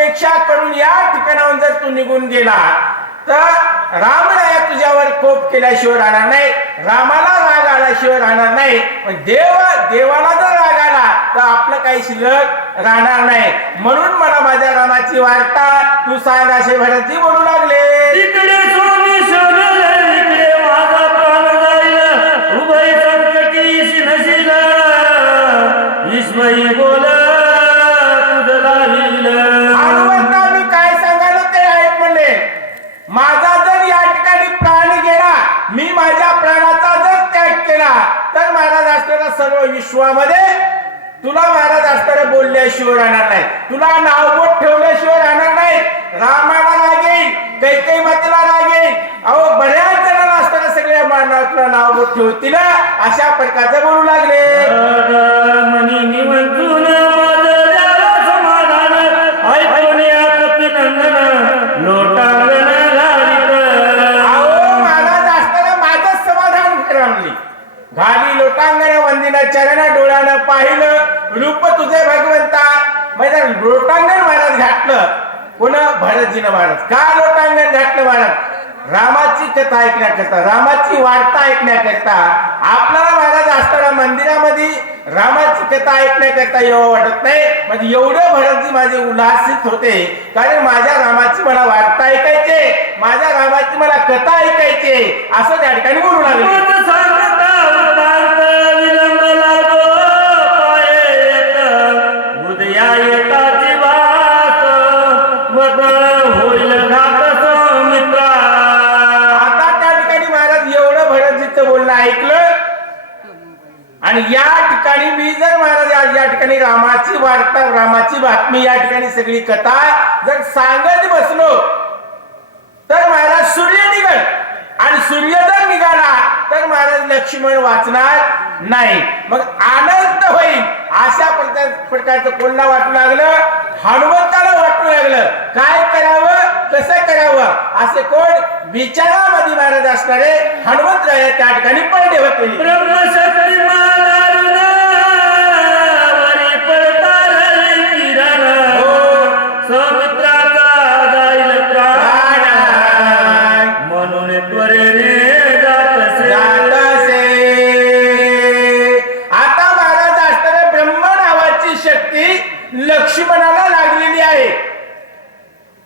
अपेक्षा करून या ठिकाणाहून जर तू निघून गेला तर रामराया तुझ्यावर कोप केल्याशिवाय राहणार नाही. रामाला राग आल्याशिवाय राहणार नाही. पण देव देवाला जर राग आला तर आपलं काही शिल्लक राहणार नाही. म्हणून मला माझ्या रामाची वार्ता तू सांग असे भरती बोलू लागले. इकडे केला तर महाराज असताना सर्व विश्वामध्ये तुला महाराज असताना बोलल्याशिवाय राहणार नाही. तुला नावबोट ठेवल्याशिवाय राहणार नाही. रामाला लागेल कैकई मातीला लागेल. अहो बऱ्याच जणांना असताना सगळ्या मानवाला नावबोट ठेवतील अशा प्रकारचं बोलू लागले. लोटांगण चरणा डोळ्यानं पाहिलं. रूप तुझे भगवंता म्हणजे लोटांगण महाराज घातलं. कोण भरतजीनं महाराज. का लोटांगण घातलं महाराज? रामाची कथा ऐकण्याकरता रामाची वार्ता ऐकण्याकरता आपल्याला महाराज असताना मंदिरामध्ये रामाची कथा ऐकण्याकरता येऊ वाटत नाही. म्हणजे एवढं भरतजी माझे उल्हासित होते. कारण माझ्या रामाची मला वार्ता ऐकायचे. माझ्या रामाची मला कथा ऐकायचे. असं त्या ठिकाणी बोलू लागले. आणि या ठिकाणी मी जर महाराज या- या ठिकाणी रामाची वार्ता रामाची बातमी या ठिकाणी सगळी कथा जर सांगत बसलो तर महाराज सूर्य निघल. आणि सूर्य जर निघाला तर महाराज लक्ष्मण वाचणार नाही. मग आनंद होईल. अशा प्रकार प्रकारचं कोणला वाटू लागलं? हनुमंताला वाटू लागलं. काय करावं? कसं करावं? असे कोण विचारामध्ये महाराज असणारे हनुमंतराय त्या ठिकाणी पडले होते. ब्रह्मशक्ती मालारुण वरी पडतार किरण समुद्राचा जाईल प्राण म्हणून त्वरेने जात जात असे. आता महाराज असताना ब्रह्म नावाची शक्ती लक्ष्मणाला लागलेली आहे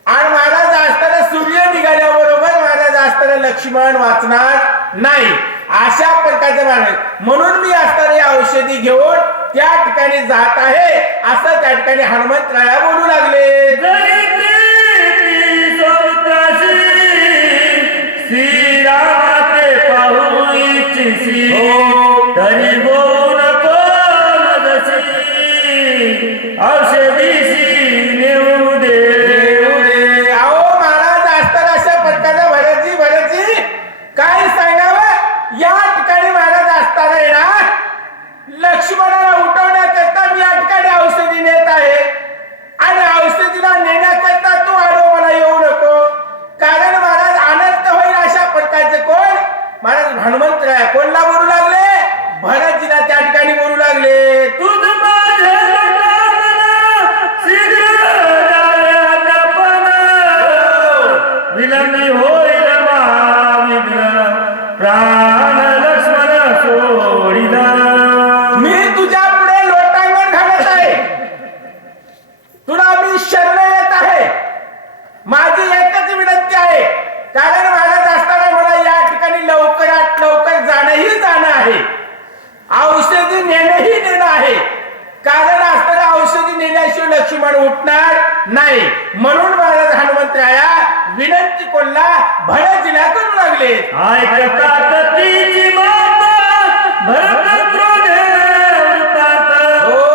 आणि महाराज असताना सूर्य निघाल्याबरोबर लक्ष्मण वाचणार नाही. अशा प्रकारचे महाराज म्हणून मी असताना या औषधी घेऊन त्या ठिकाणी जात आहे. असं त्या ठिकाणी हनुमंतराया बोलू लागले. समुद्राशी श्रीरामाचे पाहू इच्छिसी तरी बोलू हनुमंतराय कोणला बोलू लागले? भरतजीला त्या ठिकाणी बोलू लागले. तुझ माझे विलंबी होईल महाविघ्न प्राण लक्ष्मण सोडिला मी तुझ्या पुढे लोटांगण घालत आहे. तुला मी शरण येत आहे. माझी एकच विनंती आहे. कारण महाराज असताना मला या ठिकाणी लवकरात लवकर जाणंही जाणं आहे औषधी नेणंही नेणं आहे कारण असताना औषधी नेल्याशिवाय लक्ष्मण उठणार नाही. म्हणून महाराज हनुमंतराया विनंती कोणला? भरतीला करू लागले. ऐकतात तिची माता? भरत क्रोधे वृत्तांत. हो.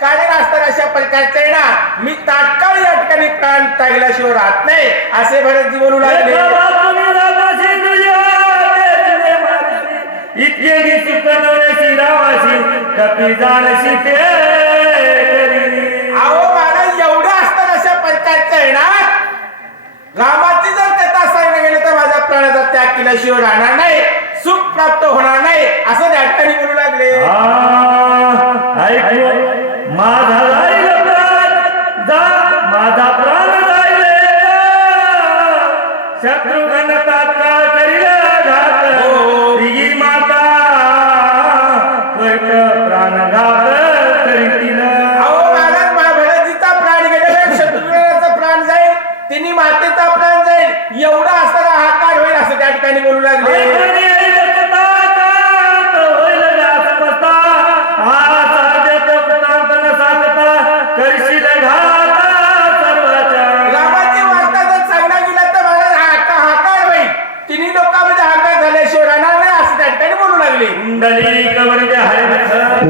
कारण असताना अशा प्रकारचं ना. मी तात्काळ या ठिकाणी प्राण टाकल्याशिवाय राहत नाही. असे भरतजी बोलू लागले. इतके कपी जाणशी अहो महाराज एवढं असताना अशा प्रकारचं आहे ना. रामाची जर कथा सांगणं गेलं तर माझ्या प्राणाचा त्याग केल्याशिवाय राहणार नाही. सुख प्राप्त होणार नाही. असं त्या ठिकाणी बोलू लागले.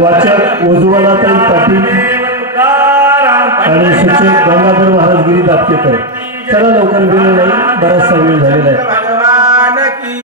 वाचक उज्ज्वलाताई पाटील आणि शिक्षक गंगाधर महाराज गिरी दापकेकर चला लवकर वेळ नाही बराचसा वेळ झालेला आहे.